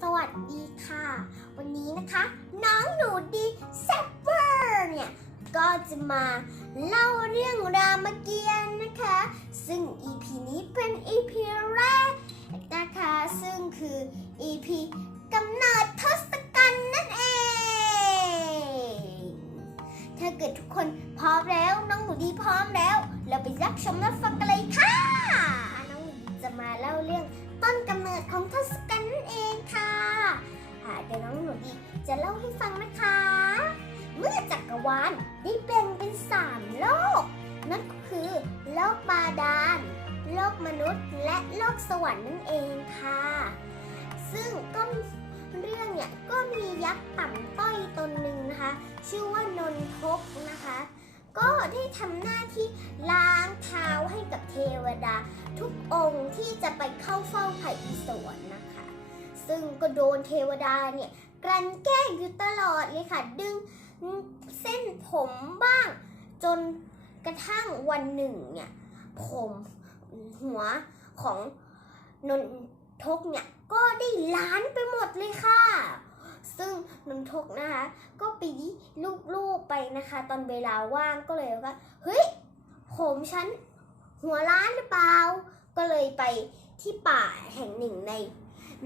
สวัสดีค่ะ วันนี้นะคะ น้องหนูดีแซปเปอร์เนี่ย ก็จะมาเล่าเรื่องรามเกียรติ์นะคะ ซึ่ง EP นี้เป็น EP แรกนะคะ ซึ่งคือ EP กำเนิดทศกัณฐ์นั่นเอง ถ้าเกิดทุกคนพร้อมแล้ว น้องหนูดีพร้อมแล้ว เราไปรับชมรับฟังกันเลยค่ะ น้องหนูดีจะมาเล่าเรื่องต้นกำเนิดของทศกัณฐ์ นั่นเองค่ะอาเดี๋ยวน้องหนูดีจะเล่าให้ฟังนะคะ เมื่อจักรวาลได้แบ่งเป็นสามโลก นั่นก็คือโลกบาดาล โลกมนุษย์และโลกสวรรค์นั่นเองค่ะ ซึ่งก็เรื่องเนี่ยก็มียักษ์ต่ำต้อยตนหนึ่งนะคะ ชื่อว่านนทกนะคะ ก็ได้ทำหน้าที่ล้างเท้าให้กับเทวดา ทุกองค์ที่จะไปเข้าเฝ้าไผ่อีสวนนะคะ ซึ่งก็โดนเทวดาเนี่ยกลั่นแกล้งอยู่ตลอดเลยค่ะ ดึงเส้นผมบ้าง จนกระทั่งวันหนึ่งเนี่ยผมหัวของนนทกเนี่ยก็ได้ล้านไปหมดเลยค่ะ ซึ่งนนทกนะคะ ก็ไปลูบๆไปนะคะ ตอนเวลาว่างก็เลยว่าเฮ้ยผมฉันหัวล้านหรือเปล่า ก็เลยไปที่ป่าแห่งหนึ่งใน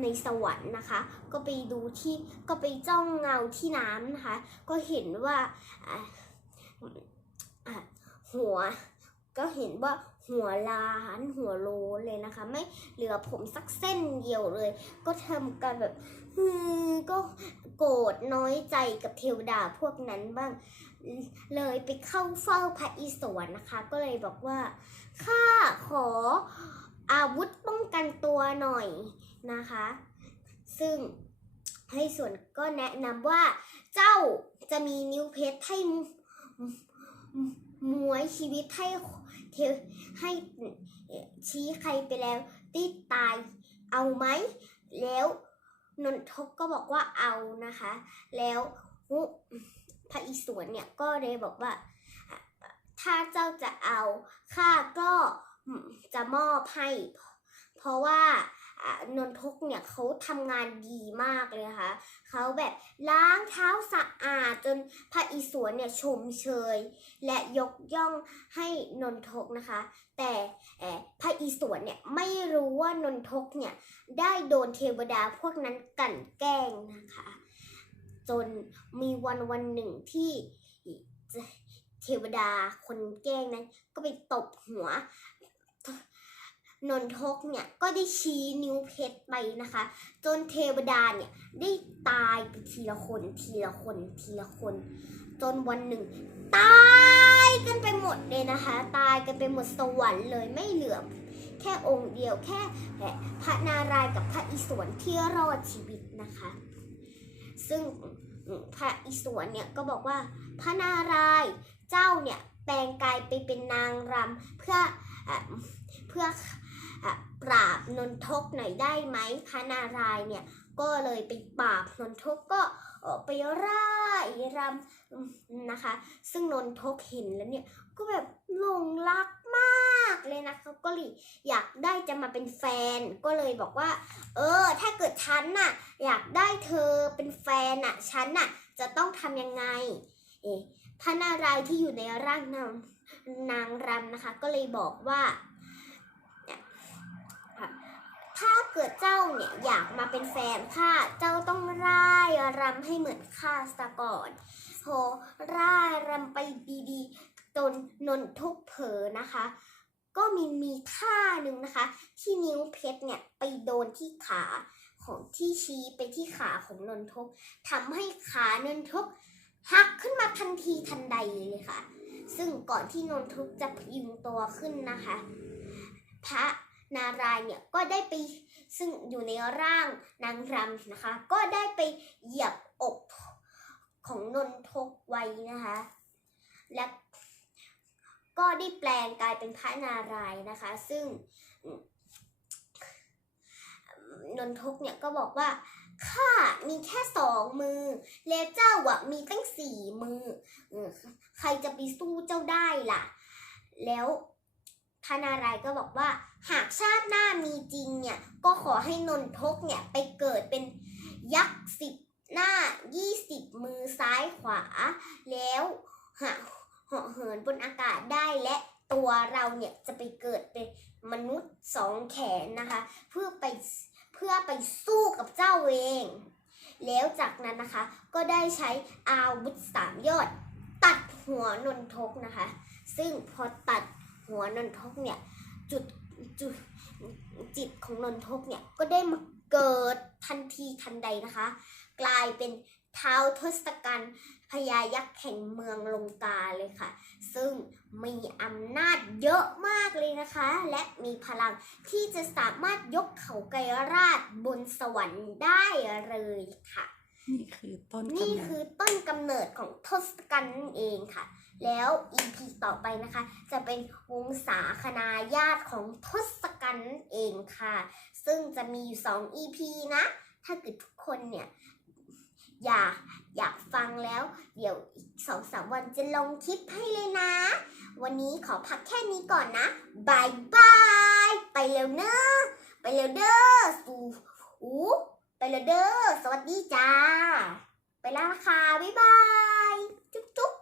ในสวรรค์นะคะ ก็ไปดูที่ก็ไปจ้องเงาที่น้ำนะคะ ก็เห็นว่าหัวก็เห็นว่าหัวล้านหัวโลเลยนะคะ ไม่เหลือผมสักเส้นเดียวเลย ก็ทำกันแบบฮือก็โกรธน้อยใจกับเทวดาพวกนั้นบ้าง เลยไปเข้าเฝ้าพระอิศวรนะคะ ก็เลยบอกว่าข้าขออาวุธป้องกันตัวหน่อย นะคะ ซึ่งให้ส่วนก็แนะนำว่าเจ้าจะมีนิ้วเพชรให้มมมวยชีวิตให้เทให้ชี้ใครไปแล้วติดตายเอาไหม แล้วนนทกก็บอกว่าเอานะคะ แล้วพระอิศวรเนี่ยก็เลยบอกว่า ถ้าเจ้าจะเอาข้าก็จะมอบให้ เพราะว่านนทกเนี่ยเขาทำงานดีมากเลยค่ะเขาแบบล้างเท้าสะอาดจนพระอิศวรเนี่ยชมเชย และยกย่องให้นนทกนะคะ แต่พระอิศวรเนี่ยไม่รู้ว่านนทกเนี่ยได้โดนเทวดาพวกนั้นกลั่นแกล้งนะคะ จนมีวันวันหนึ่งที่เทวดาคนแกล้งนั้นก็ไปตบหัว นนทกเนี่ยก็ได้ชี้นิ้วเพชรไปนะคะ จนเทวดาเนี่ยได้ตายไปทีละคนทีละคนทีละคน จนวันหนึ่ง ตายกันไปหมดเลยนะคะ ตายกันไปหมดสวรรค์เลยไม่เหลือแค่องค์เดียวแค่พระนารายณ์กับพระอิศวรที่รอดชีวิตนะคะ ซึ่งพระอิศวรเนี่ยก็บอกว่าพระนารายณ์เจ้าเนี่ยแปลงกายไปเป็นนางรำเพื่ออเพื่อ ปราบนนทกหน่อยได้ไหมพระนารายเนี่ยก็เลยไปปราบนนทกก็ไปร่ายรำนะคะ ซึ่งนนทกเห็นแล้วเนี่ยก็แบบหลงรักมากเลยนะคะก็เลยอยากได้จะมาเป็นแฟน ก็เลยบอกว่า เออ ถ้าเกิดฉันน่ะ อยากได้เธอเป็นแฟนน่ะฉันน่ะจะต้องทำยังไงเอ๊ะพระนารายที่อยู่ในร่างนางนางรำนะคะ ก็เลยบอกว่า ถ้าเกิดเจ้าเนี่ยอยากมาเป็นแฟนข้าเจ้าต้องร่ายรำให้เหมือนข้าซะก่อนโหร่ายรำไปดีๆจนนนทุกเผอนะคะ ก็มีมีท่าหนึ่งนะคะ ที่นิ้วเพชรเนี่ยไปโดนที่ขาของที่ชี้ไปที่ขาของนนทกทำให้ขานนทกหักขึ้นมาทันทีทันใดเลยค่ะ ซึ่งก่อนที่นนทุกจะพยุงตัวขึ้นนะคะ พระ นารายเนี่ยก็ได้ไปซึ่งอยู่ในร่างนางรำนะคะ ก็ได้ไปเหยียบอกของนนทกไว้นะคะ และก็ได้แปลงกลายเป็นพระนารายณ์นะคะ ซึ่งนนทกเนี่ยก็บอกว่าข้ามีแค่สองมือ แล้วเจ้าอะมีตั้งสี่มือ ใครจะไปสู้เจ้าได้ล่ะ แล้ว พระนารายก็บอกว่า หากชาติหน้ามีจริงเนี่ยก็ขอให้นนทกเนี่ยไปเกิดเป็นยักษ์สิบหน้ายี่สิบมือซ้ายขวา แล้วหาเหาะเหินบนอากาศได้และตัวเราเนี่ยจะไปเกิดเป็นมนุษย์สองแขนนะคะ เพื่อไปเพื่อไปสู้กับเจ้าเอง แล้วจากนั้นนะคะก็ได้ใช้อาวุธสามยอด ตัดหัวนนทกนะคะ ซึ่งพอตัด หัวนนทกเนี่ยจุดจุดจิตของนนทกเนี่ยก็ได้มาเกิดทันทีทันใดนะคะ กลายเป็นเท้าทศกัณฐ์พญายักษ์แห่งเมืองลงกาเลยค่ะ ซึ่งมีอำนาจเยอะมากเลยนะคะ และมีพลังที่จะสามารถยกเขาไกรราชบนสวรรค์ได้เลยค่ะ นี่คือต้นนี่กำเนิคือดต้นกำเนิดของทศกัณฐ์นั่นเองค่ะ แล้ว EP ต่อไปนะคะ จะเป็นวงศาคณาญาติของทศกัณฐ์นั่นเองค่ะ ซึ่งจะมีอยู่สอง EP นะ ถ้าเกิดทุกคนเนี่ย อยากอยากฟังแล้ว เดี๋ยวอีกสองสามวันจะลงคลิปให้เลยนะ วันนี้ขอพักแค่นี้ก่อนนะบายบาย ไปเร็วเนอะไปเร็วเด้อ ไปเร็วเด้อ สวัสดีจ้า ไปแล้วค่ะ บ๊ายบาย จุ๊บจุ๊บ